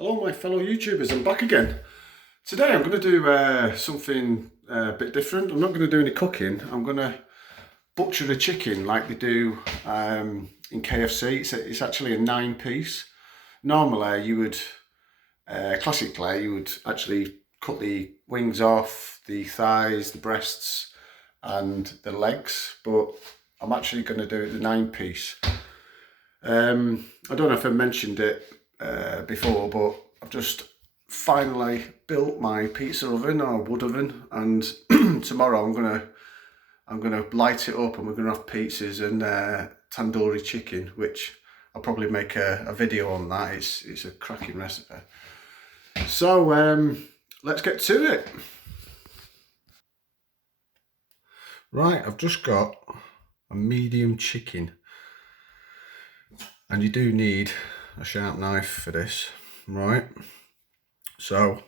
Hello my fellow YouTubers, I'm back again. Today I'm going to do something a bit different. I'm not going to do any cooking. I'm going to butcher a chicken like they do in KFC. It's actually a 9-piece. Normally you would, classically you would actually cut the wings off, the thighs, the breasts and the legs, but I'm actually going to do it the 9-piece. I don't know if I mentioned it before, but I've just finally built my pizza oven or wood oven, and tomorrow I'm gonna light it up and we're gonna have pizzas and tandoori chicken, which I'll probably make a video on that. It's a cracking recipe. So let's get to it. Right, I've just got a medium chicken, and you do need a sharp knife for this, right? So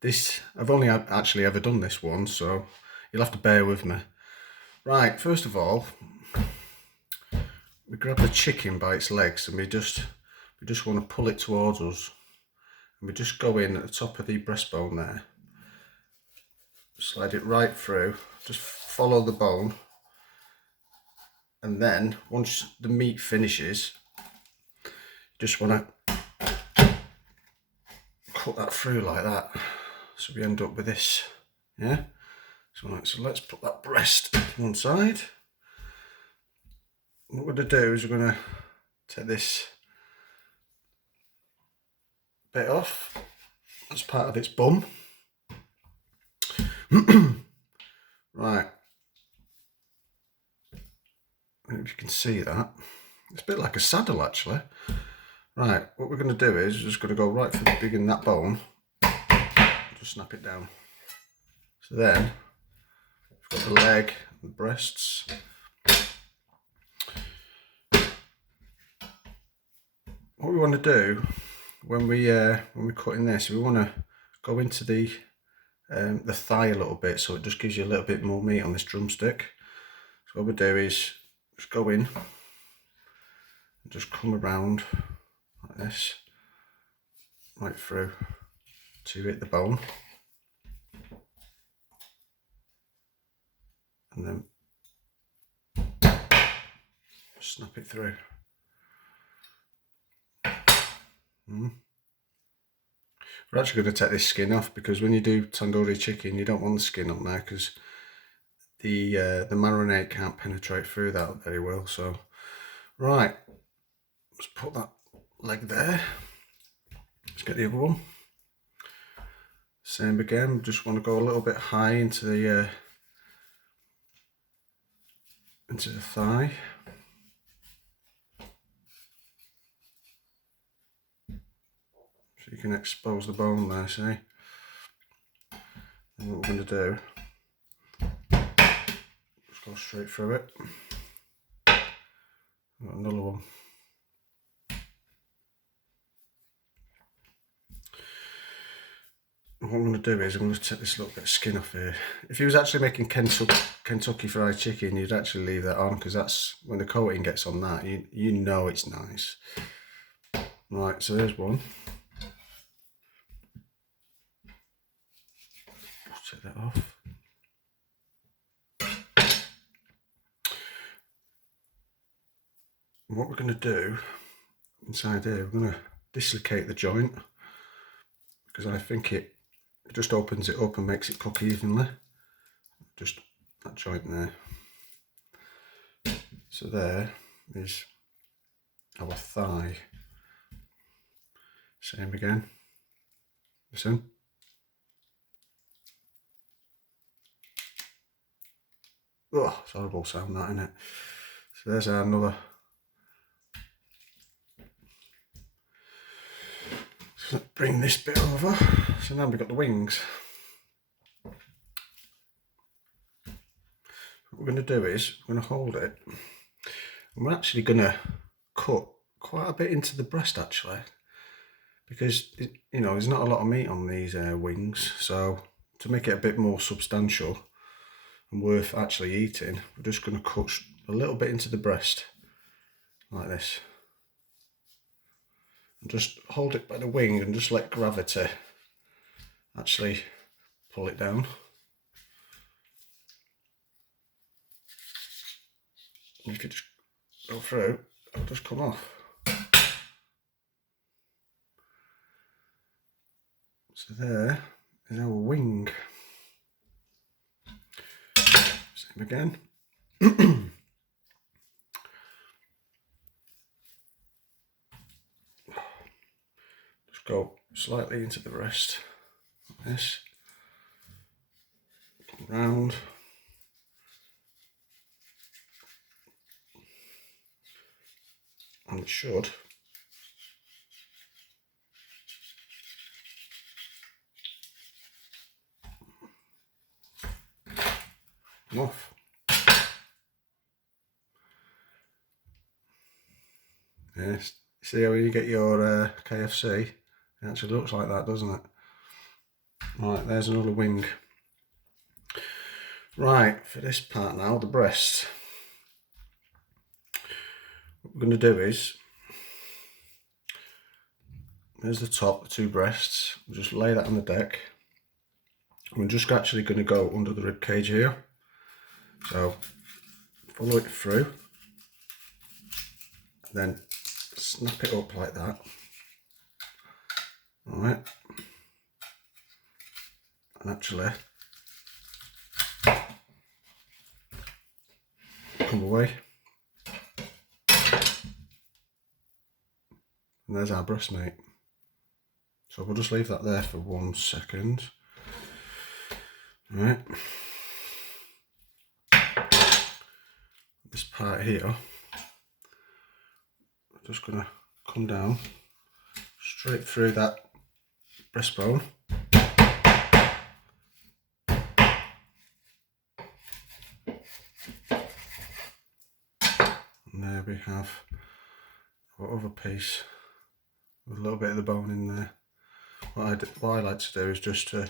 this, I've only actually ever done this once, so you'll have to bear with me. Right, first of all, we grab the chicken by its legs and we just want to pull it towards us, and we just go in at the top of the breastbone there, slide it right through, just follow the bone, and then once the meat finishes, you just want to cut that through like that, so we end up with this. Yeah, so let's put that breast to one side. What we're going to do is we're going to take this bit off as part of its bum. Right, I don't know if you can see that. It's a bit like a saddle actually. Right, what we're going to do is we're just going to go right through the big in that bone, just snap it down. So then we've got the leg and the breasts. What we want to do when we're cutting this, we want to go into the thigh a little bit, so it just gives you a little bit more meat on this drumstick. So what we do is just go in and just come around like this, right through to hit the bone, and then snap it through. We're actually going to take this skin off, because when you do tandoori chicken you don't want the skin on there, because the marinade can't penetrate through that very well. So right, let's put that leg there. Let's get the other one. Same again, just want to go a little bit high into the thigh. So you can expose the bone there, see? And what we're going to do, just go straight through it. Got another one. What I'm going to do is I'm going to take this little bit of skin off here. If you was actually making Kentucky Fried Chicken, you'd actually leave that on, because that's when the coating gets on that, you know it's nice. Right, so there's one. Just take that off. And what we're going to do inside here, we're going to dislocate the joint, because I think it just opens it up and makes it cook evenly. Just that joint there. So there is our thigh. Same again. Listen. Oh, it's a horrible sound that, isn't it? So there's our another. So let's bring this bit over. So now we've got the wings. What we're going to do is we're going to hold it, and we're actually going to cut quite a bit into the breast actually, because you know there's not a lot of meat on these wings, so to make it a bit more substantial and worth actually eating, we're just going to cut a little bit into the breast like this, and just hold it by the wing and just let gravity actually pull it down. And if you just go through, it'll just come off. So there is our wing. Same again. Just go slightly into the breast, like this. Come round. And it should come off. Yes, see how you get your KFC? It actually looks like that, doesn't it? Right, there's another wing. Right, for this part now, the breast. What we're going to do is, there's the top, the two breasts. We'll just lay that on the deck. We're just actually going to go under the rib cage here. So follow it through, then snap it up like that. Alright, and actually come away, and there's our breast, mate. So we'll just leave that there for 1 second. Alright, this part here, I'm just going to come down straight through that breastbone. And there we have our other piece with a little bit of the bone in there. What I like to do is just to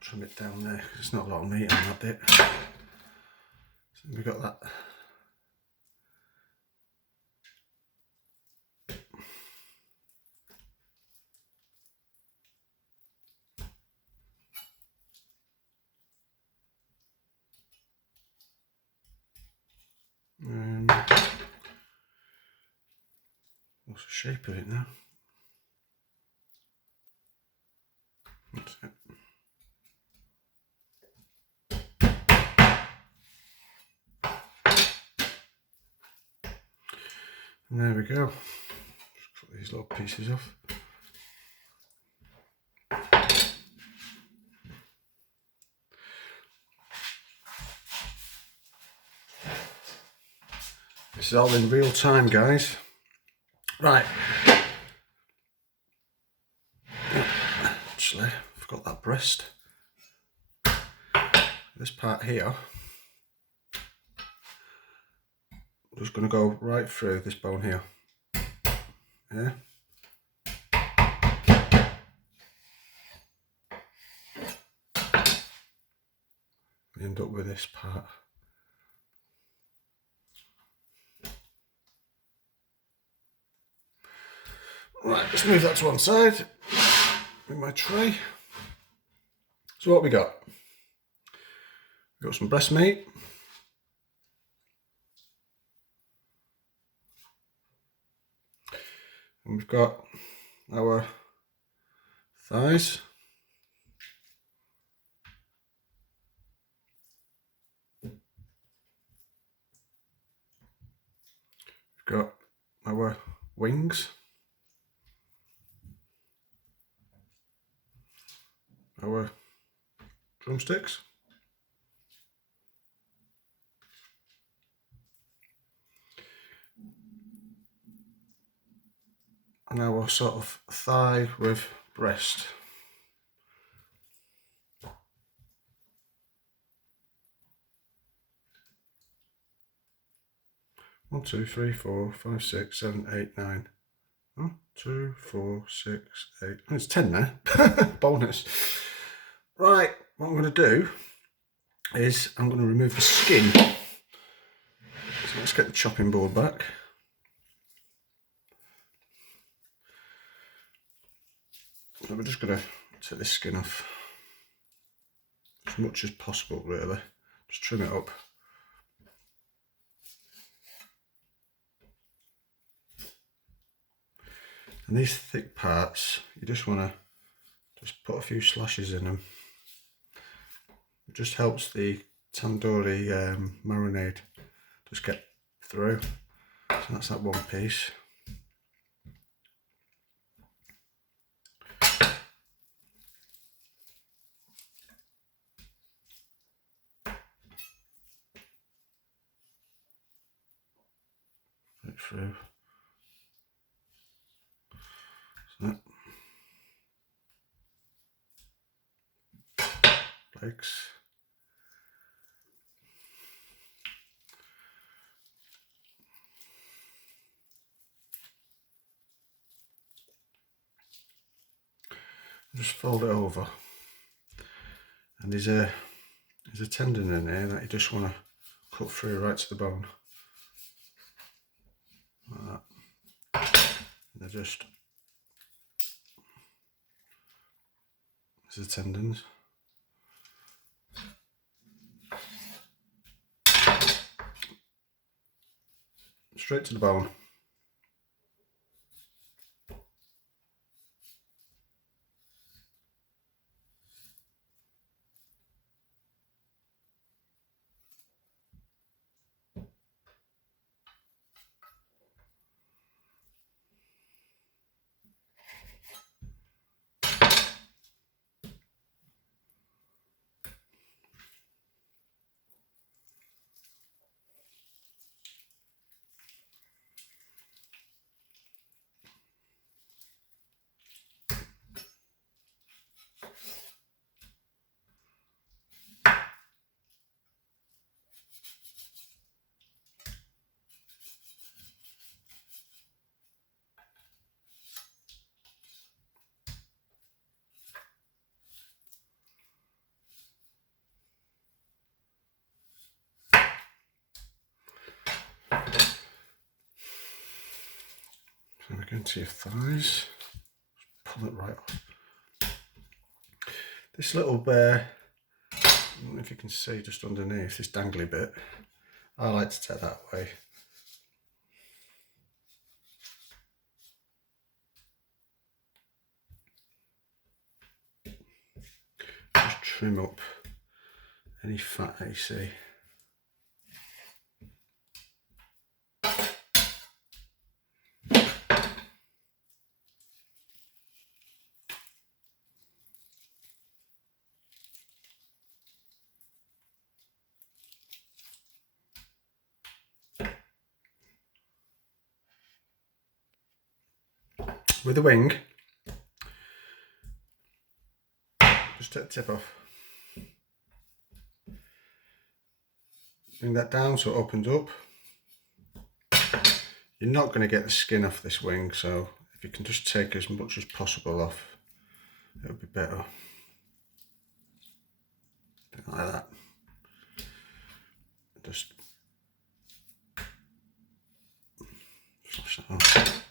trim it down there, because there's not a lot of meat on that bit. So we've got that. What's the shape of it now? That's it. And there we go. Just cut these little pieces off. This is all in real time, guys. Right. Actually, I forgot that breast. This part here, I'm just going to go right through this bone here. Yeah. We end up with this part. Right, let's move that to one side with my tray. So what we got? We've got some breast meat. And we've got our thighs. We've got our wings. Our drumsticks. And our sort of thigh with breast. One, two, three, four, five, 6, 7, 8, 9. 1, 2, 4, 6, 8. Oh, it's 10 there. Bonus. Right, what I'm going to do is I'm going to remove the skin. So let's get the chopping board back. So we're just going to take this skin off as much as possible, really. Just trim it up. And these thick parts, you just want to just put a few slashes in them. It just helps the tandoori marinade just get through. So that's that one piece. Right through. So legs. Just fold it over, and there's a tendon in there that you just want to cut through right to the bone, like that. And they're just, there's the tendons. Straight to the bone. So we're going to your thighs. Pull it right off. This little bear, I don't know if you can see just underneath this dangly bit, I like to take that away. Just trim up any fat that you see. With the wing, just take the tip off. Bring that down so it opens up. You're not going to get the skin off this wing, so if you can just take as much as possible off, it would be better. Like that. Just flush that off.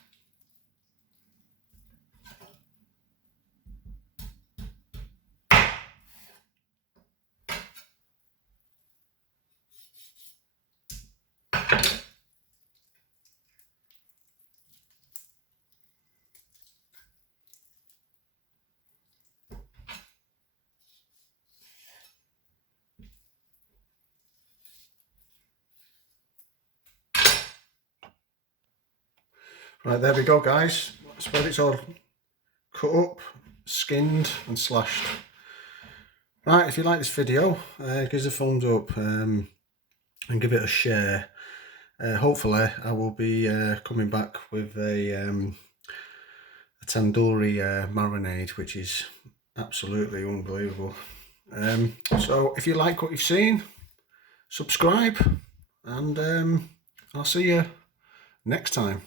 Right, there we go, guys. That's where it's all cut up, skinned and slashed. Right, if you like this video, give us a thumbs up and give it a share. Hopefully I will be coming back with a tandoori marinade, which is absolutely unbelievable. So if you like what you've seen, subscribe, and I'll see you next time.